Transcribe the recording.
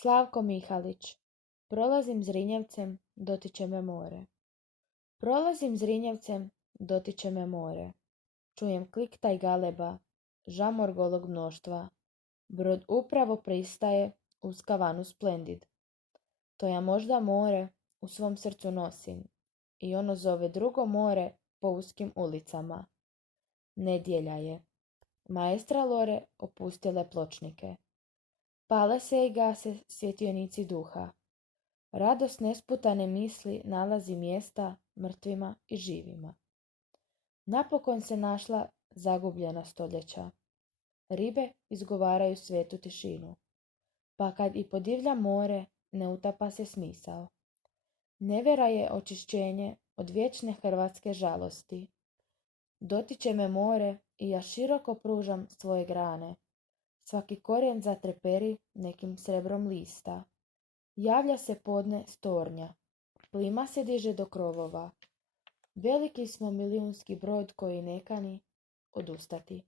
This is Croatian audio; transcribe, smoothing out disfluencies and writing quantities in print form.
Slavko Mihalić. Prolazim Zrinjevcem, dotiče me more. Prolazim Zrinjevcem, dotiče me more. Čujem klik taj galeba, žamor golog mnoštva. Brod upravo pristaje uz kavanu Splendid. To ja možda more u svom srcu nosim i ono zove drugo more po uskim ulicama. Nedjelja je. Maestra Lore opustile pločnike. Pale se i gase svjetionici duha. Radost nesputane misli nalazi mjesta mrtvima i živima. Napokon se našla zagubljena stoljeća. Ribe izgovaraju svetu tišinu. Pa kad i podivlja more, ne utapa se smisao. Nevjera je očišćenje od vječne hrvatske žalosti. Dotiče me more i ja široko pružam svoje grane. Svaki korijen zatreperi nekim srebrom lista. Javlja se podne stornja. Plima se diže do krovova. Veliki smo milijunski brod koji ne kani odustati.